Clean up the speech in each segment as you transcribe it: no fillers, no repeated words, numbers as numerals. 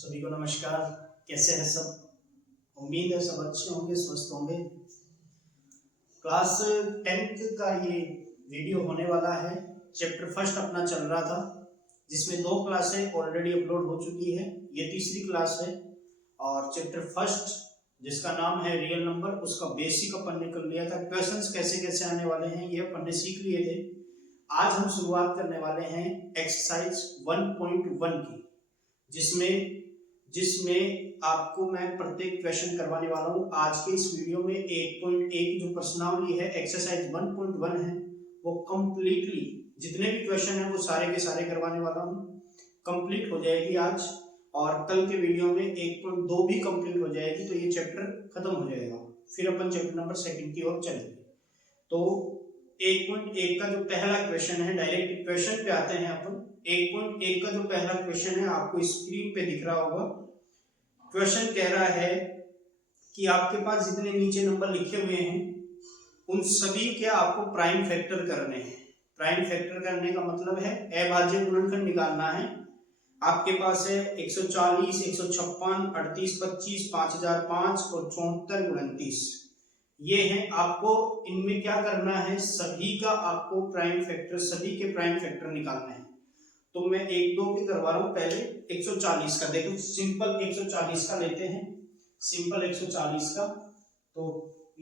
सभी को नमस्कार। कैसे हैं सब? उम्मीद है सब अच्छे होंगे, स्वस्थ होंगे। क्लास 10th का ये वीडियो होने वाला है। चैप्टर फर्स्ट अपना चल रहा था, जिसमें 2 क्लासें ऑलरेडी अपलोड हो चुकी है। ये तीसरी क्लास है और चैप्टर फर्स्ट जिसका नाम है रियल नंबर, उसका बेसिक अपन ने कर लिया था। क्वेश्चंस कैसे कैसे आने वाले हैं ये अपन ने सीख लिए थे। आज हम शुरुआत करने वाले हैं एक्सरसाइज 1.1 की, जिसमें आपको मैं प्रत्येक क्वेश्चन करवाने वाला हूँ। आज के इस वीडियो में 1.1 जो प्रश्नावली है एक्सरसाइज 1.1 है, वो कंप्लीटली जितने भी क्वेश्चन हैं वो सारे के सारे करवाने वाला हूँ। कंप्लीट हो जाएगी आज, और कल के वीडियो में 1.2 भी कंप्लीट हो जाएगी, तो ये चैप्टर खत्म हो जाएगा। फिर अपन चैप्टर नंबर 2 की ओर चलेंगे। तो 1.1 का जो पहला क्वेश्चन है, डायरेक्ट क्वेश्चन पे आते हैं अपन। 1.1 का जो पहला क्वेश्चन है आपको स्क्रीन पे दिख रहा होगा। क्वेश्चन कह रहा है कि आपके पास जितने नीचे नंबर लिखे हुए हैं उन सभी के आपको प्राइम फैक्टर करने हैं। प्राइम फैक्टर करने का मतलब है अभाज्य गुणनखंड निकालना है। आपके पास है 140, 156, 38, 25, 5005 और 74, 29। ये है, आपको इनमें क्या करना है, सभी का आपको प्राइम फैक्टर, सभी के प्राइम फैक्टर निकालना है। तो मैं 1-2 के करवा रहा हूं। पहले 140 का देखो, सिंपल 140 का लेते हैं, सिंपल 140 का। तो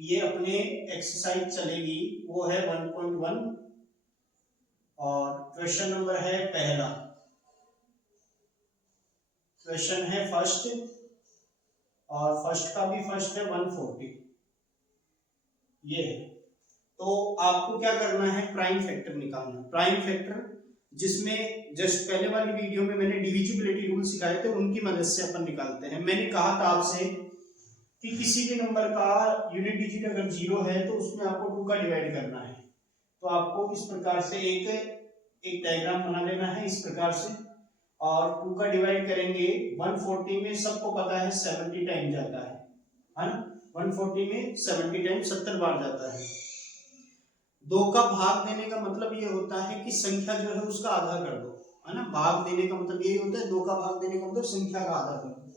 ये अपने एक्सरसाइज चलेगी, वो है 1.1 और क्वेश्चन नंबर है पहला। क्वेश्चन है फर्स्ट, और फर्स्ट का भी फर्स्ट है 140। ये है, तो आपको क्या करना है, प्राइम फैक्टर निकालना। प्राइम फैक्टर जिसमें जस्ट पहले वाली वीडियो में मैंने डिविजिबिलिटी रूल सिखाए थे, उनकी मदद से अपन निकालते हैं। मैंने कहा था आपसे कि किसी भी नंबर का यूनिट डिजिट अगर 0 है तो उसमें आपको 2 का डिवाइड करना है। तो आपको इस प्रकार से एक डायग्राम बना लेना है इस प्रकार से, और 2 का डिवाइड करेंगे। 140 में सबको पता है 70 टाइम जाता है ना। 140 में 70 टाइम 70 बार जाता है। 2 का भाग देने का मतलब ये होता है कि संख्या जो है उसका आधा कर दो, है ना। भाग देने का मतलब यही होता है, 2 का भाग देने का मतलब संख्या का आधा कर दो।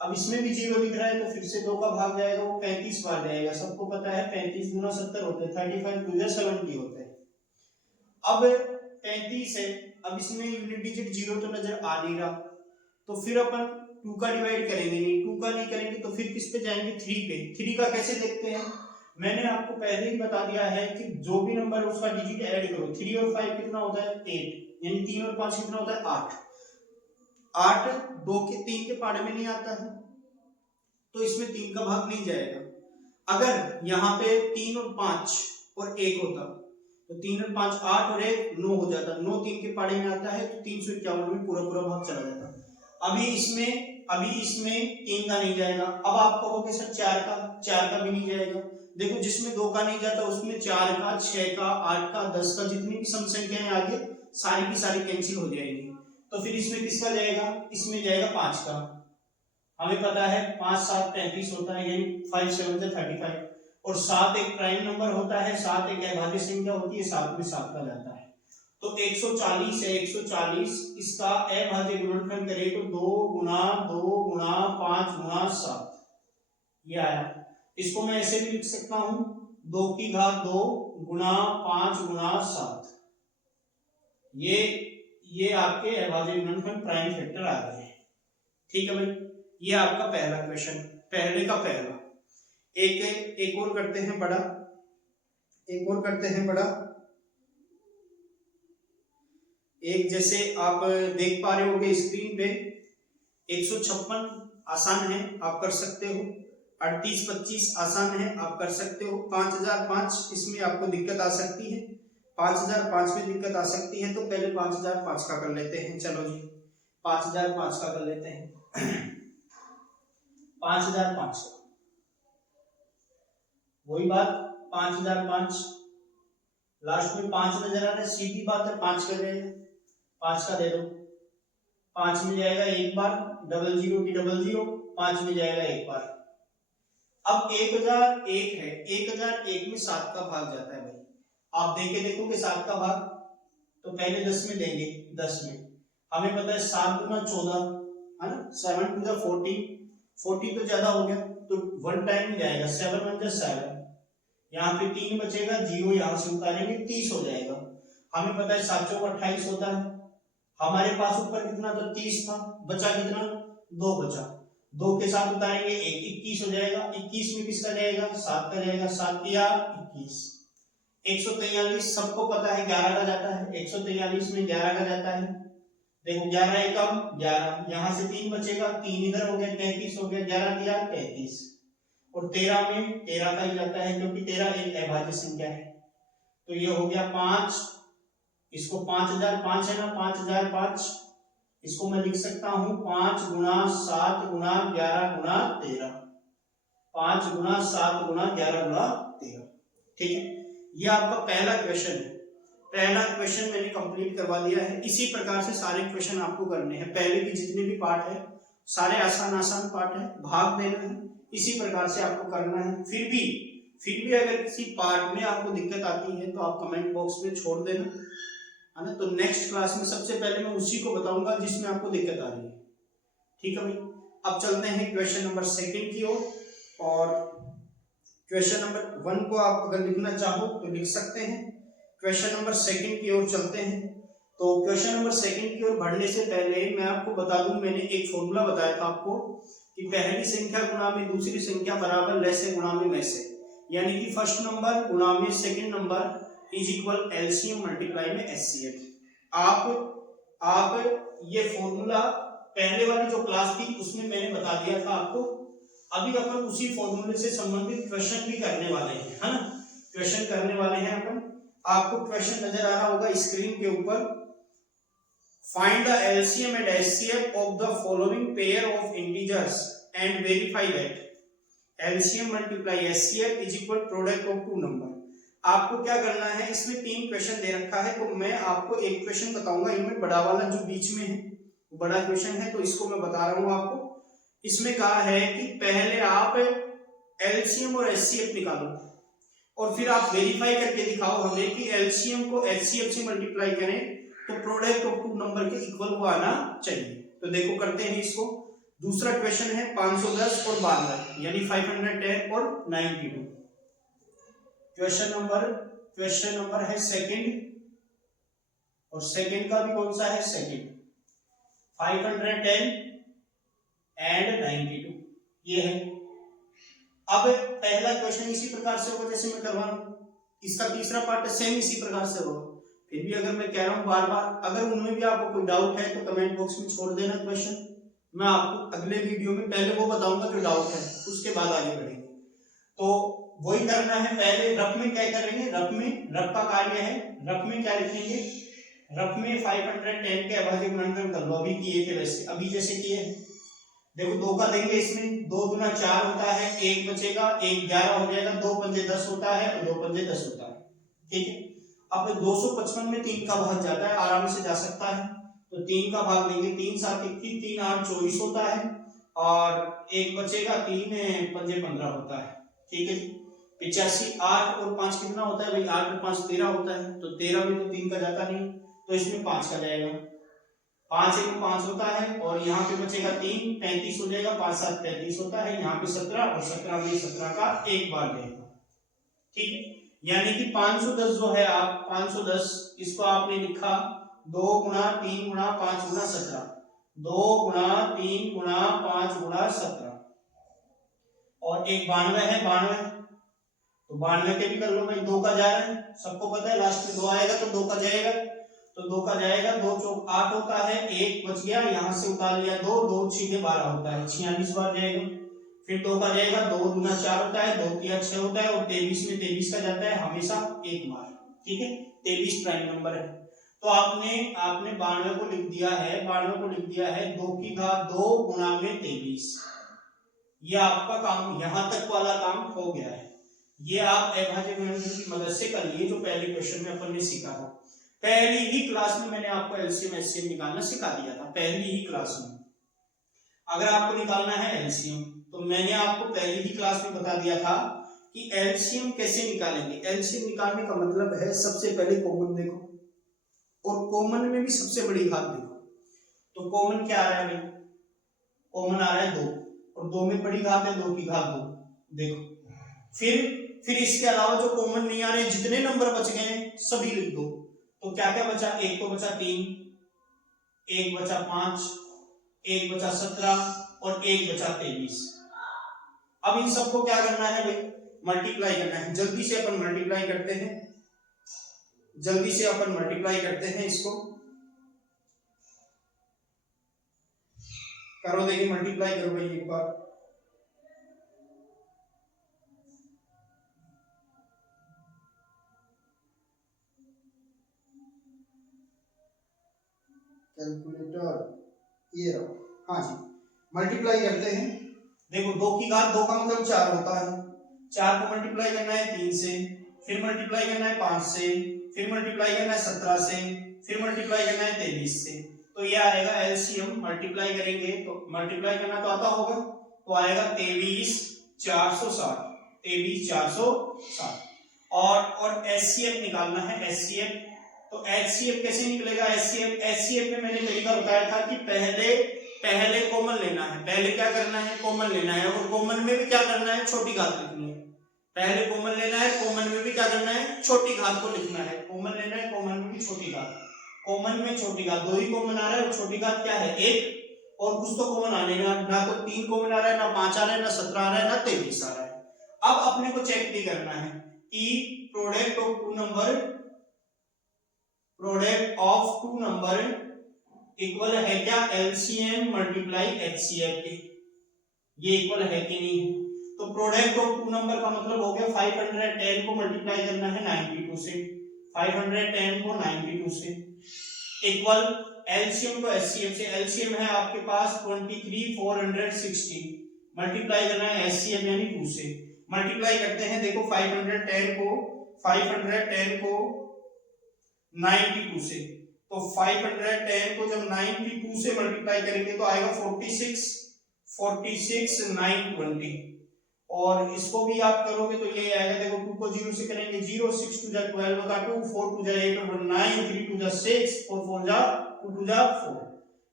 अब इसमें भी 0 दिख रहा है तो फिर से 2 का भाग जाएगा, वो 35 बार जाएगा। सबको पता है 35 गुना 70 होते हैं, 35 गुना 70 होते हैं। अब 35 है, अब इसमें यूनिट डिजिट 0 तो नजर आ नहीं रहा, तो फिर अपन 2 का डिवाइड करेंगे नहीं। 2 का नहीं करेंगे तो फिर किस पे जाएंगे, 3 पे। 3 का कैसे देखते हैं, मैंने आपको पहले ही बता दिया है कि जो भी नंबर है उसका डिजिट ऐड करो। 3 और 5 कितना होता है, 8, यानी 3 और 5 कितना होता है, 8। 8 3 के पाड़े में नहीं आता है, तो इसमें 3 का भाग नहीं जाएगा। अगर यहाँ पे 3 और 5 और 1 होता तो 3 और 5 8 और 1 9 हो जाता। 9 3 के पाड़े में आता है तो 351 में पूरा पूरा भाग चला जाता। अभी इसमें 3 का नहीं जाएगा। अब आप कहोगे सर 4 का भी नहीं जाएगा। देखो, जिसमें 2 का नहीं जाता उसमें 4 का, 6 का, 8 का, 10 का, जितनी भी सम संख्याएं आगे सारी की सारी कैंसिल हो जाएंगी। तो फिर इसमें किसका जाएगा, इसमें जाएगा 5 का। हमें पता है 5 7 35 होता है, यानी 5 7 35, और 7 एक प्राइम नंबर होता है, 7 एक अभाज्य संख्या होती है, 7 में 7 का जाता है। तो 140 है, 140 इसका अभाज्य गुणनखंड करें तो 2 गुना 2 गुना 5 गुना 7, ये आया। इसको मैं ऐसे भी लिख सकता हूं, 2 की घात 2 गुना 5 गुना 7। ये आपके अभाज्य गुणनखंड प्राइम फैक्टर आ गए हैं। ठीक है भाई, ये आपका पहला क्वेश्चन, पहले का पहला। एक और करते हैं बड़ा, एक जैसे आप देख पा रहे होगे स्क्रीन पे, 156 आसान है, आप कर सकते हो। 38 25 आसान है, आप कर सकते हो। 5005 इसमें आपको दिक्कत आ सकती है, 5005 में दिक्कत आ सकती है, तो पहले 5005 का कर लेते हैं। चलो जी, 5005 का कर लेते हैं। 5005 वही बात, 5005 लास्ट में 5 नजर आ रहा है, सीधी बात है 5 कर रहे हैं, 5 का दे दो। 5 में जाएगा एक बार, 00 की 00, 5 में जाएगा एक बार। अब 1001 है, 1001 में 7 का भाग जाता है भाई। आप देखे देखोगे 7 का भाग, तो पहले 10 में देंगे, 10 में हमें पता है 7 गुना 14, है ना, 7 टू द 40, 40 तो ज्यादा हो गया तो 1 टाइम ही जाएगा, 7 1 जा 7, यहाँ पे 3 बचेगा, 0 यहाँ से उतारेंगे 30 हो जाएगा। हमें पता है 7 चौक 28 होता है, हमारे पास ऊपर कितना था 30 था, बचा कितना 2 बचा, 2 के साथ उतारेंगे 1, 21 हो जाएगा, 21 में किसका जाएगा 7 का जाएगा, 7 या 21, 143 सबको पता है 11 का जाता है, 143 में 11 का जाता है, देखो 11 एकम 11, यहाँ से 3 बचेगा, 3 इधर हो गया 33 हो गया, 11 दिया 33, और 13 में 13 का ही जाता है क्योंकि 13 एक अभाज्य संख्या है, तो ये हो गया 5, इसको 5005 है ना, 5005, इसको मैं लिख सकता हूं 5 गुना 7 गुना 11 गुना 13, 5 गुना 7 गुना 11 गुना 13, ठीक है। ये आपका पहला क्वेश्चन है, पहला क्वेश्चन मैंने कंप्लीट करवा दिया है। इसी प्रकार से सारे क्वेश्चन आपको करने हैं, पहले के जितने भी पार्ट है सारे आसान आसान पार्ट है, भाग देना है, इसी प्रकार से आपको करना है। फिर भी अगर किसी पार्ट में आपको दिक्कत आती है तो आप कमेंट बॉक्स में छोड़ देना, है ना, तो नेक्स्ट क्लास में सबसे पहले मैं उसी को बताऊंगा जिसमें आपको दिक्कत आ रही है, ठीक है भाई। अब चलते हैं क्वेश्चन नंबर 2 की ओर, और क्वेश्चन नंबर 1 को आप अगर लिखना चाहो तो लिख सकते हैं, क्वेश्चन नंबर 2 की ओर चलते हैं। तो क्वेश्चन नंबर 2 की ओर बढ़ने से पहले मैं आपको बता दूं, मैंने एक फॉर्मूला बताया था आपको कि पहली संख्या गुणा में दूसरी संख्या बराबर लेसे गुणा में में से, यानी कि फर्स्ट नंबर गुणा में second number is equal LCM multiply में एचसीएफ। आप ये फॉर्मूला पहले वाली जो क्लास थी उसमें मैंने बता दिया था आपको। अभी अपन उसी फॉर्मूले से संबंधित क्वेश्चन भी करने वाले हैं, है ना, क्वेश्चन करने वाले हैं अपन। आपको क्वेश्चन नजर आ रहा होगा स्क्रीन के ऊपर, find the LCM and HCF of the following pair of integers and verify that LCM multiply HCF is equal product of two number. आपको क्या करना है, इसमें 3 क्वेश्चन दे रखा है, तो मैं आपको एक क्वेश्चन बताऊंगा, इनमें बड़ा वाला जो बीच में है बड़ा क्वेश्चन है, तो इसको मैं बता रहा हूं आपको। इसमें कहा है कि पहले आप एलसीएम और एचसीएफ निकालो और फिर आप वेरीफाई करके दिखाओ हमें कि एलसीएम को एचसीएफ से मल्टीप्लाई करें तो प्रोडक्ट ऑफ टू नंबर के इक्वल वो आना चाहिए। तो देखो करते हैं इसको। दूसरा क्वेश्चन है 510 और 92, यानी 510 और 92। क्वेश्चन नंबर है 2, और 2 का भी कौन सा है 2, 510 एंड 92 ये है। अब पहला क्वेश्चन इसी प्रकार से होगा जैसे मैं करवा रहा हूं, इसका तीसरा पार्ट सेम इसी प्रकार से होगा। फिर भी अगर मैं कह रहा हूं बार बार, अगर उनमें भी आपको कोई डाउट है तो कमेंट बॉक्स में छोड़ देना क्वेश्चन, मैं आपको अगले वीडियो में पहले वो बताऊंगा जो डाउट है, उसके बाद आगे बढ़ेंगे। तो वही करना है, पहले रफ में क्या करेंगे, रफ का कार्य है, रफ में क्या लिखेंगे, रफ में 510 के अभाज्य गुणनखंड कर लो, अभी किए थे वैसे, अभी जैसे किए। देखो 2 का देंगे इसमें, 2 गुना 4 होता है, 1 बचेगा, 1 11 हो जाएगा, 2 पंजे 10 होता है और 2 पंजे 10 होता है, ठीक है। अब 255 में 3 का भाग जाता है, आराम से जा सकता है, तो 3 का भाग देंगे, 3 7 21, 3 8 24 होता है, और 1 बचेगा, 3 पंजे 15 होता है, ठीक है। 85 8 और 5 कितना होता है भाई, 8 और 5 13 होता है, तो 13 में तो 3 का जाता नहीं, तो इसमें 5 का जाएगा, 5 1 5 होता है, और यहाँ पे बचेगा 3 35 हो जाएगा, 5 7 35 होता है, यहाँ पे 17 और 17 में 17 का एक बार जाएगा, ठीक है। यानी कि 510 जो है, आप 510 इसको आपने लिखा 2 गुना 3 गुना 5 गुना 17, 2 गुना 3 गुना 5 गुना 17, और एक 92 है, 92, तो 92 के भी कर लो भाई, 2 का जा रहा है, सबको पता है लास्ट में 2 आएगा तो 2 का जाएगा, तो 2 का जाएगा, 2 चौक 8 होता है, 1 बच गया, यहाँ से उतार लिया 2, 2 छीने 12 होता है, 46 बार जाएगा। फिर 2 का जाएगा, 2 गुना 4 होता है, 2 तिया 6 होता है, और 23 में 23 का जाता है हमेशा एक बार, ठीक है, 23 प्राइम नंबर है। तो आपने 92 को लिख दिया है, 92 को लिख दिया है 2 की घात 2 गुना में 23। ये आपका काम, यहां तक वाला काम हो गया है। ये आप अभाज्य गुणनखंड की मदद से कर लिए, जो पहले क्वेश्चन में अपन ने सीखा था। पहली ही क्लास में मैंने आपको एलसीएम एचसीएम निकालना सिखा दिया था, पहली ही क्लास में। अगर आपको निकालना है एलसीएम, तो मैंने आपको पहली ही क्लास में बता दिया था कि एलसीएम कैसे निकालेंगे। एलसीएम निकालने का मतलब है सबसे पहले कॉमन देखो, और कॉमन में भी सबसे बड़ी घात देखो। तो कॉमन क्या आ रहा है भाई, कॉमन आ रहा है 2, और 2 में बड़ी घात है 2 की घात 2, देखो। फिर इसके अलावा जो कॉमन नहीं आ रहे, जितने नंबर बच गए हैं सभी लिख दो। तो क्या क्या बचा, एक तो बचा 3, एक बचा 5, एक बचा 17 और एक बचा 23। अब इन सबको क्या करना है भाई, मल्टीप्लाई करना है। जल्दी से अपन मल्टीप्लाई करते हैं, जल्दी से अपन मल्टीप्लाई करते हैं इसको। करो, देखिए मल्टीप्लाई करो भाई एक बार। कैलकुलेटर ये रहा, हाँ जी, मल्टीप्लाई करते हैं। देखो 2 की घात 2 का मतलब 4 होता है, 4 को मल्टीप्लाई करना है 3 से, फिर मल्टीप्लाई करना है 5 से, फिर मल्टीप्लाई करना है 17 से, फिर मल्टीप्लाई करना है 23 से। तो ये आएगा एलसीएम, मल्टीप्लाई करेंगे तो मल्टीप्लाई करना तो आता होगा, तो आएगा 23,460, 23,460। और एचसीएफ निकालना है, एचसीएफ। तो एचसीएफ कैसे निकलेगा, एचसीएफ में मैंने तरीका बताया था कि पहले कॉमन लेना है, पहले क्या करना है, कॉमन लेना है, और कॉमन में भी क्या करना है, छोटी घात लिखनी है। पहले कॉमन लेना है, कॉमन में भी क्या करना है, छोटी घात को लिखना है। कॉमन लेना है, कॉमन में भी छोटी घात, कॉमन में छोटी घात, 2 ही कॉमन आ रहा है, और छोटी घात क्या है 1, और कुछ तो कॉमन आने ना तो 3 कॉमन आ रहा है, ना 5 आ रहा है, ना 17 आ रहा है, ना 23 आ रहा है। अब अपने को चेक भी करना है कि product of two number equal है क्या एलसीएम मल्टीप्लाई एचसीएफ के, ये इक्वल है कि नहीं। तो प्रोडक्ट ऑफ टू नंबर का मतलब हो गया 510 को मल्टीप्लाई करना है 92 से, 510 को 92 से, इक्वल एलसीएम को एचसीएफ से। एलसीएम है आपके पास 23,460, मल्टीप्लाई करना है एचसीएफ यानी 2 से। मल्टीप्लाई करते हैं, देखो 510 को 92 से, तो 510 को जब 92 से मल्टीप्लाई करेंगे तो आएगा 46,920, और इसको भी आप करोगे तो ये आएगा, देखो 2 को 0 से करेंगे 0, 6 2 12 होगा 2, 4 2 8 9, 3 2 6, 4 4 2 2 4।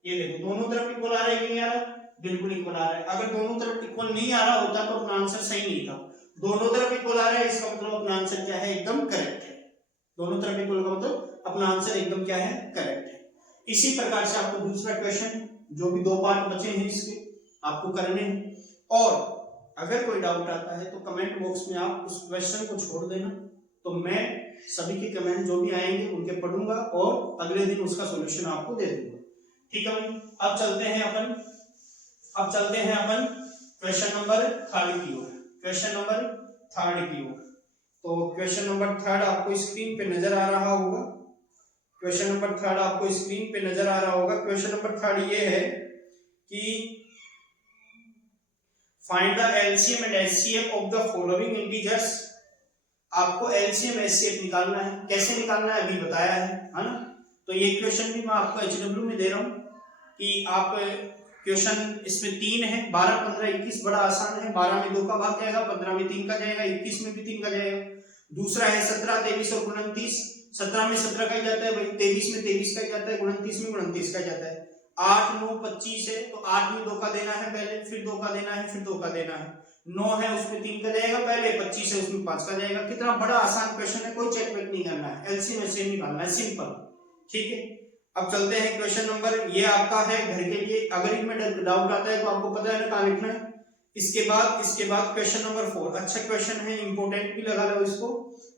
ये देखो दोनों तरफ इक्वल आ रहा है कि नहीं आ रहा, बिल्कुल इक्वल आ रहा है। अगर दोनों तरफ इक्वल नहीं आ रहा होता तो अपना आंसर सही नहीं था। दोनों तरफ इक्वल आ रहा है, इसका मतलब अपना आंसर क्या है, एकदम करेक्ट है। दोनों तरफ इक्वल का मतलब अपना आंसर एकदम क्या है, करेक्ट है। इसी प्रकार से आपको दूसरा क्वेश्चन, जो भी 2 पार्ट बचे हैं इसके, आपको करने हैं। और अगर कोई डाउट आता है तो कमेंट बॉक्स में आप उस क्वेश्चन को छोड़ देना, तो मैं सभी के कमेंट जो भी आएंगे उनके पढ़ूंगा और अगले दिन उसका सॉल्यूशन आपको दे दूंगा। ठीक है भाई, अब चलते हैं अपन क्वेश्चन नंबर 3 की ओर। क्वेश्चन नंबर 3 की ओर, तो क्वेश्चन नंबर 3 आपको स्क्रीन पे नजर आ रहा होगा। क्वेश्चन नंबर 3 आपको स्क्रीन पे नजर आ रहा होगा। क्वेश्चन नंबर 3 ये है कि find the LCM and HCF of the following integers. आपको एलसीएम एचसीएफ निकालना है। कैसे निकालना है अभी बताया है ना। तो ये क्वेश्चन भी मैं आपको एचडब्ल्यू में दे रहा हूं कि आप क्वेश्चन, इसमें 3 है, 12 15 21, बड़ा आसान है। 12 में 2 का भाग जाएगा, 15 में 3 का जाएगा, 21 में भी 3 का जाएगा। दूसरा है 17 23 और 29, 17 में 17 का ही जाता है भाई, 23 में 23 का ही जाता है, 29 में 29 का जाता है। 8 9 25 है, तो 8 में 2 का देना है पहले, फिर 2 का देना है, फिर 2 का देना है। 9 है उसमें 3 का जाएगा पहले, 25 है उसमें 5 का जाएगा। कितना बड़ा आसान क्वेश्चन है, कोई चेक वेक नहीं करना है, एलसीएम एचसीएफ निकालना है, सिंपल। ठीक है, अब चलते हैं क्वेश्चन नंबर, ये आपका है घर के लिए। अगर इनमें डाउट आता है तो आपको पता है ना कहां लिखना है। इसके बाद क्वेश्चन नंबर 4, अच्छा क्वेश्चन है, इंपोर्टेंट भी लगा लो इसको।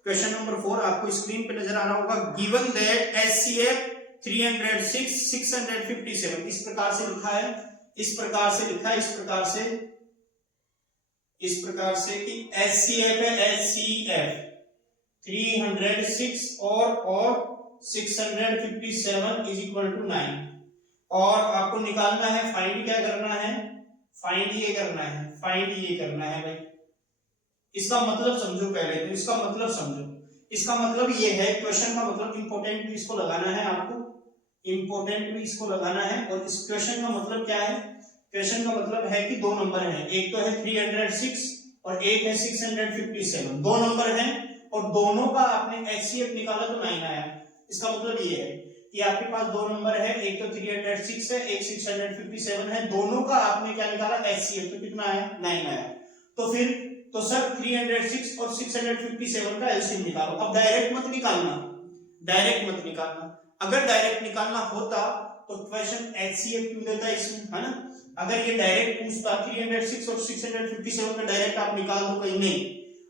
क्वेश्चन नंबर 4 आपको स्क्रीन पे नजर आ रहा होगा। गिवन दैट एचसीएफ 306 657, इस प्रकार से लिखा है, इस प्रकार से कि एचसीएफ है, एचसीएफ 306 और 657 इज इक्वल टू 9, और आपको निकालना है, फाइंड क्या करना है, फाइंड ये करना है भाई। इसका मतलब समझो पहले, तो इसका मतलब समझो। इसका मतलब ये है, क्वेश्चन का मतलब इंपोर्टेंट भी इसको लगाना है, आपको इंपोर्टेंट भी इसको लगाना है। और इस क्वेश्चन का मतलब क्या है, क्वेश्चन का मतलब है कि 2 नंबर हैं, एक तो है 306 और एक है 657, 2 नंबर हैं और दोनों का आपने एचसीएफ निकाला तो 9 आया। इसका मतलब ये है कि आपके पास दो नंबर है, एक तो 306 है, एक 657 है, दोनों का आपने क्या निकाला HCF, तो कितना आया 9 आया। तो फिर तो सर 306 और 657 का एलसीएम निकालो। अब डायरेक्ट मत निकालना, डायरेक्ट मत निकालना, अगर डायरेक्ट निकालना होता तो क्वेश्चन HCF क्यों देता इसमें, है ना। अगर ये डायरेक्ट पूछता 306 और 657 का डायरेक्ट आप निकाल दो कहीं, नहीं,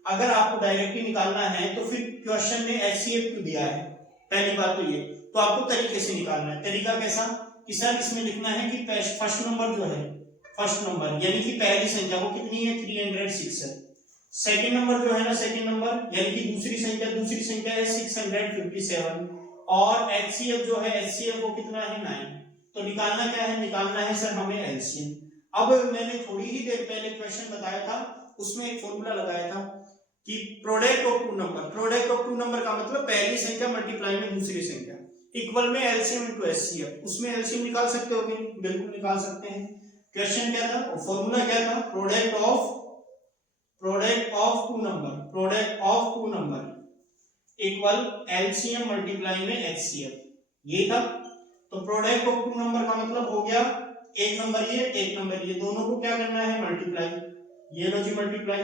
अगर आपको डायरेक्ट ही निकालना है तो फिर क्वेश्चन में HCF क्यों दिया है, पहली बात तो ये। तो आपको तरीके से निकालना है। तरीका कैसा कि सर इसमें लिखना है कि फर्स्ट नंबर जो है, फर्स्ट नंबर यानी कि पहली संख्या वो कितनी है 306 है, सेकंड नंबर जो है ना, सेकंड नंबर यानी कि दूसरी संख्या है 657 और HCF जो है HCF वो कितना है 9। तो निकालना क्या है, निकालना है सर हमें एलसीएम। अब मैंने थोड़ी ही देर पहले क्वेश्चन बताया था, उसमें एक फॉर्मूला लगाया था कि प्रोडक्ट ऑफ टू नंबर का मतलब पहली संख्या मल्टीप्लाई में दूसरी संख्या इक्वल में एलसीएम इनटू एचसीएफ। उसमें एलसीएम निकाल सकते हो कि बिल्कुल निकाल सकते हैं। क्वेश्चन क्या था, फॉर्मूला क्या था, product of two number equal LCM multiply में एचसीएफ, ये था। तो प्रोडक्ट ऑफ टू नंबर का मतलब हो गया एक नंबर ये, एक नंबर ये, दोनों को क्या करना है मल्टीप्लाई, ये लो जी मल्टीप्लाई,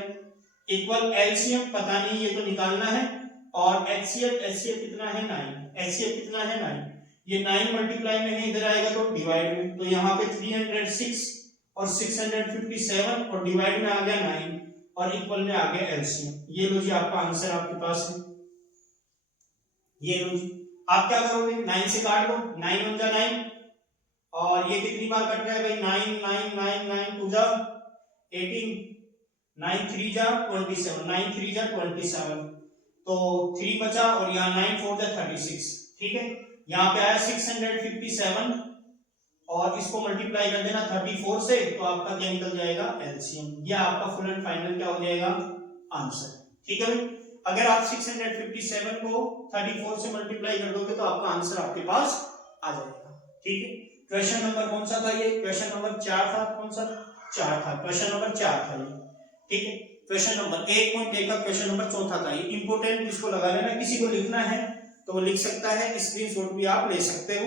इक्वल एलसीएम पता नहीं ये तो निकालना है, और एचसीएफ कितना है 9, एचसीएफ कितना है 9, ये 9 मल्टीप्लाई में है, इधर आएगा तो डिवाइड में, तो यहाँ पे 306 और 657 और डिवाइड में आ गया 9 और इक्वल में आ गया एलसीएम। ये लो जी आपका आंसर आपके पास है, ये लो जी। आप क्या करोगे, 9 से काट लो, 9 1 जा 9 और ये कितनी बार कट रहा है भाई 9 9 9 9 2 जा 18, 9 3 जा 27, 9 3 जा 27, तो 3 बचा और यहाँ 9 4 जा 36, ठीक है। यहाँ पे आया 657 और इसको मल्टीप्लाई कर देना 34 से, तो आपका क्या निकल जाएगा एलसीएम। ये आपका फुल एंड फाइनल क्या हो जाएगा आंसर, ठीक है भाई। अगर आप 657 को 34 से मल्टीप्लाई कर दोगे तो आपका आंसर आपके पास आ जाएगा, ठीक है। क्वेश्चन नंबर कौन सा था ये, क्वेश्चन नंबर 4 था, कौन सा 4 था, क्वेश्चन नंबर 4 था ये, ठीक है। क्वेश्चन नंबर 1.1 का क्वेश्चन नंबर 4 था ये, इंपोर्टेंट इसको लगा लेना, किसी को लिखना है तो वो लिख सकता है, स्क्रीनशॉट भी आप ले सकते हो।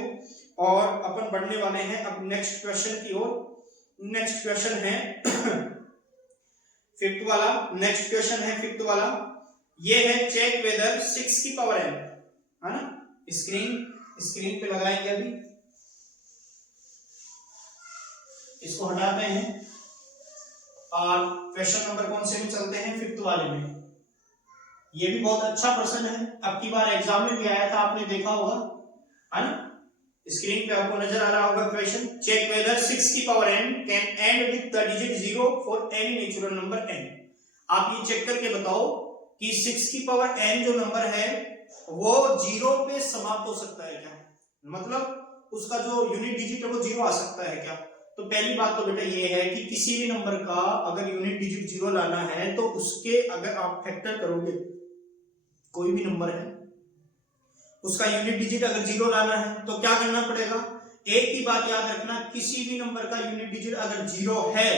और अपन बढ़ने वाले हैं अब नेक्स्ट क्वेश्चन की ओर। नेक्स्ट क्वेश्चन है फिफ्थ वाला, नेक्स्ट क्वेश्चन है फिफ्थ वाला, ये है चेक वेदर 6 की पावर n, है ना। स्क्रीन पे लगाएंगे अभी, इसको हटाते हैं और क्वेश्चन नंबर कौन से में चलते हैं, फिफ्थ वाले में। ये भी बहुत अच्छा प्रश्न है, अब की बार एग्जाम में भी आया था, आपने देखा होगा, है ना। स्क्रीन पे आपको नजर आ रहा होगा क्वेश्चन, चेक वेदर 6 की power n can and with the digit 0 for any natural number n। आप ये चेक करके बताओ कि 6 की पावर n जो नंबर है वो 0 पे समाप्त हो सकता है क्या, मतलब उसका जो यूनिट डिजिट है वो 0 आ सकता है क्या। तो पहली बात तो बेटा ये है कि किसी भी नंबर का अगर यूनिट डिजिट 0 लाना है तो उसके अगर आप फैक्टर करोगे, कोई भी नंबर है उसका यूनिट डिजिट अगर 0 लाना है तो क्या करना पड़ेगा, एक ही बात याद रखना, किसी भी नंबर का यूनिट डिजिट अगर 0 है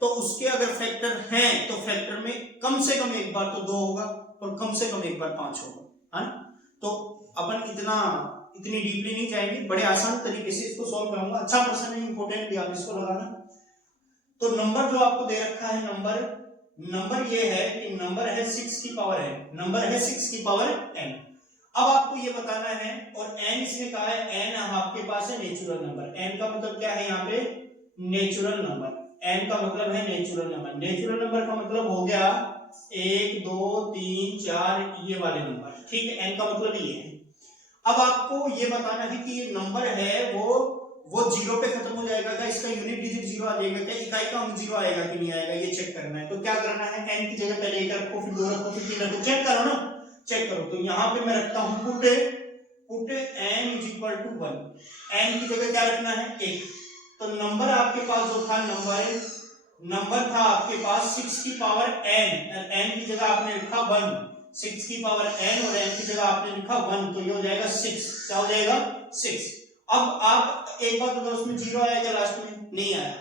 तो उसके अगर फैक्टर हैं तो फैक्टर में कम से कम एक बार तो 2 होगा और कम से कम एक बार 5 होगा, है ना। तो अपन इतनी डीपली नहीं जाएंगे, बड़े आसान तरीके से इसको सॉल्व कराऊंगा। अच्छा प्रश्न है, इंपॉर्टेंट भी, आप इसको लगाना। तो नंबर जो आपको दे रखा है, नंबर ये है कि नंबर है 6 की पावर n, नंबर है 6 की पावर n। अब आपको ये बताना है, और n इसमें कहा है, n आपके पास है नेचुरल नंबर, n का मतलब क्या है यहाँ पे नेचुरल नंबर, n का मतलब है नेचुरल नंबर। नेचुरल नंबर का मतलब हो गया 1 2 3 4 ये वाले नंबर, ठीक है, n का मतलब ये है। अब आपको ये बताना है कि ये नंबर है वो 0 पे खत्म हो जाएगा क्या, इसका यूनिट डिजिट 0 आ जाएगा क्या, इकाई का अंक 0 आएगा कि नहीं आएगा, ये चेक करना है। तो क्या करना है, n की जगह पहले 1 रखो, फिर 2 रखो, फिर 3 रखो, चेक करो ना, चेक करो। तो यहाँ पे मैं रखता हूं पुट n = 1, n की जगह क्या रखना है 1। तो नंबर आपके पास जो था, नंबर था आपके पास 6 की पावर n की जगह आपने लिखा 1, 6 की पावर n और n की जगह आपने लिखा 1, तो ये हो जाएगा 6, क्या हो जाएगा 6। अब आप एक बात बताओ, उसमें 0 आया क्या लास्ट में, नहीं आया,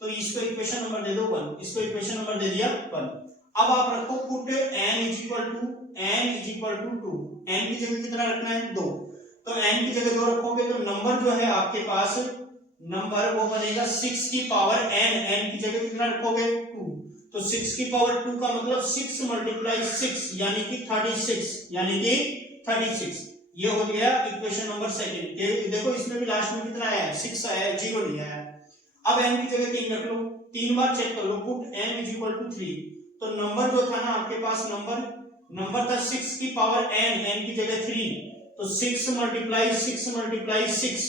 तो इसको इक्वेशन नंबर दे दो 1, इसको इक्वेशन नंबर दे दिया 1। अब आप रखो पुट n = 2, n की जगह कितना रखना है 2। तो n की जगह 2 रखोगे तो नंबर जो है आपके पास नंबर वो बनेगा 6 की पावर n, n की जगह कितना रखोगे 2, तो 6 की पावर 2 का मतलब 6 मल्टीप्लाई 6 यानी कि 36, यानी कि 36। ये हो गया इक्वेशन नंबर सेकंड। देखो इसमें भी लास्ट में कितना आया है 6 आया है, 0 नहीं आया। अब n की जगह 3 रख लो, 3 बार चेक कर लो, put n is equal to 3, तो नंबर जो था ना आपके पास नंबर था 6 की पावर n, n की जगह 3, तो 6 मल्टीप्लाई 6 मल्टीप्लाई 6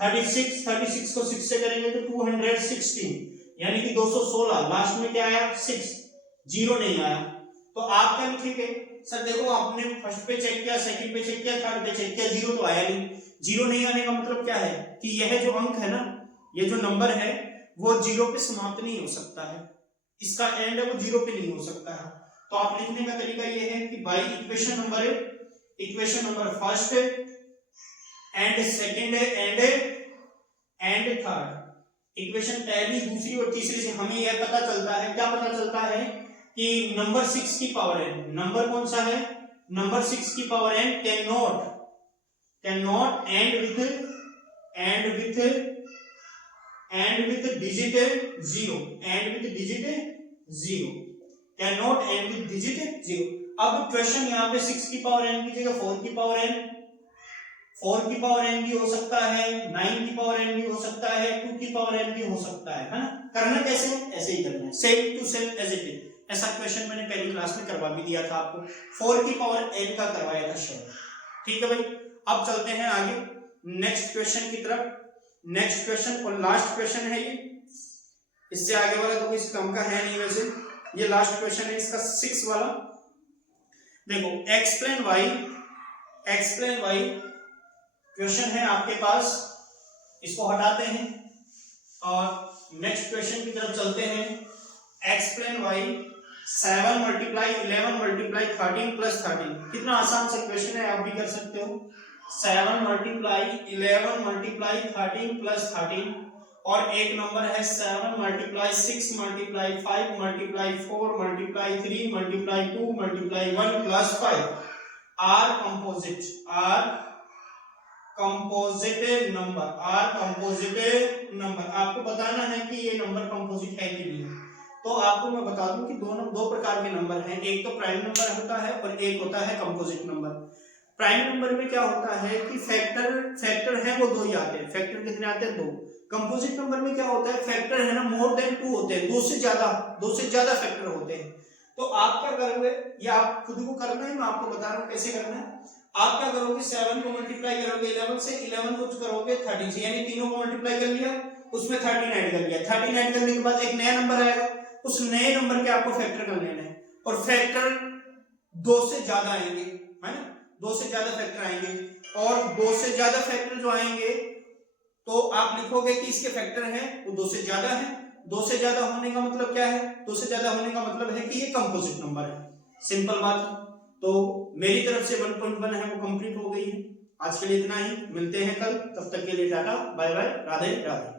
36, 36 को 6 से करेंगे तो 216 यानी कि 216। लास्ट में क्या आया 6, 0 नहीं आया। तो आप क्या लिखेंगे सर देखो आपने फर्स्ट पे चेक किया, सेकंड पे चेक किया, थर्ड पे चेक किया, 0 तो आया नहीं। 0 नहीं आने का मतलब क्या है कि यह जो अंक है ना, ये जो नंबर है वो 0 पे समाप्त नहीं हो सकता है, इसका एंड है वो 0 पे नहीं हो सकता है। तो आप लिखने का तरीका ये है कि by equation number first and second and third, equation पहली दूसरी और तीसरी से हमें यह पता चलता है, क्या पता चलता है कि नंबर 6 की पावर n, नंबर कौन सा है नंबर 6 की power n can not and with digit 0, can not and with digit 0। अब क्वेश्चन यहाँ पे 6 की पावर n की जगह 4 की पावर n भी हो सकता है, 9 की पावर n भी हो सकता है, 2 की पावर n भी हो सकता है ना। करना कैसे ऐसे ही करना है, same to same as it is. ऐसा क्वेश्चन मैंने पहली क्लास में करवा भी दिया था आपको, 4 की पावर n का करवाया था शायद। ठीक है भाई, अब चलते हैं आगे नेक्स्ट क्वेश्चन की तरफ। नेक्स्ट क्वेश्चन और लास्ट क्वेश्चन है ये, इससे आगे वाला तो किसी काम का है नहीं वैसे, ये लास्ट क्वेश्चन है इसका 6 वाला। देखो एक्सप्लेन वाई क्वेश्चन है आपके पास, इसको हटाते हैं और नेक्स्ट क्वेश्चन की तरफ चलते हैं। Explain why 7 multiply 11 multiply 13 plus 13, कितना आसान सा क्वेश्चन है, आप भी कर सकते हो। 7 मल्टीप्लाई 11 मल्टीप्लाई 13 प्लस 13, और एक नंबर है 7 multiply 6 multiply 5 multiply 4 multiply 3 multiply 2 multiply 1 plus 5 are composite number. आपको बताना है कि ये नंबर कंपोजिट है कि नहीं। तो आपको मैं बता दूं कि दो प्रकार के नंबर हैं, एक तो प्राइम नंबर होता है और एक होता है कंपोजिट नंबर। प्राइम नंबर में क्या होता है कि फैक्टर है वो 2 ही आते हैं, फैक्टर कितने आते हैं 2। कंपोजिट नंबर में क्या होता है, फैक्टर है ना मोर देन 2 होते हैं, 2 से ज्यादा फैक्टर होते हैं। तो आप क्या करोगे, या आप खुद को करना है, मैं आपको बता रहा हूँ कैसे करना है। आप क्या करोगे, 7 को मल्टीप्लाई करोगे 11 से, 11 को करोगे 13 से, यानी तीनों को मल्टीप्लाई कर लिया, उसमें 13 ऐड कर लिया। 13 ऐड करने के बाद एक नया नंबर आएगा, उस नए नंबर के आपको फैक्टर कर लेना है, और फैक्टर 2 से ज्यादा आएंगे, है ना, 2 से ज्यादा फैक्टर आएंगे, और 2 से ज्यादा फैक्टर जो आएंगे तो आप लिखोगे कि इसके फैक्टर हैं वो 2 से ज्यादा है। 2 से ज्यादा होने का मतलब क्या है, 2 से ज्यादा होने का मतलब है कि ये कंपोजिट नंबर है, सिंपल बात है। तो मेरी तरफ से 1.1 है वो कंप्लीट हो गई है। आज के लिए इतना ही, मिलते हैं कल, तब तक के लिए tata bye bye, Radhe Radhe.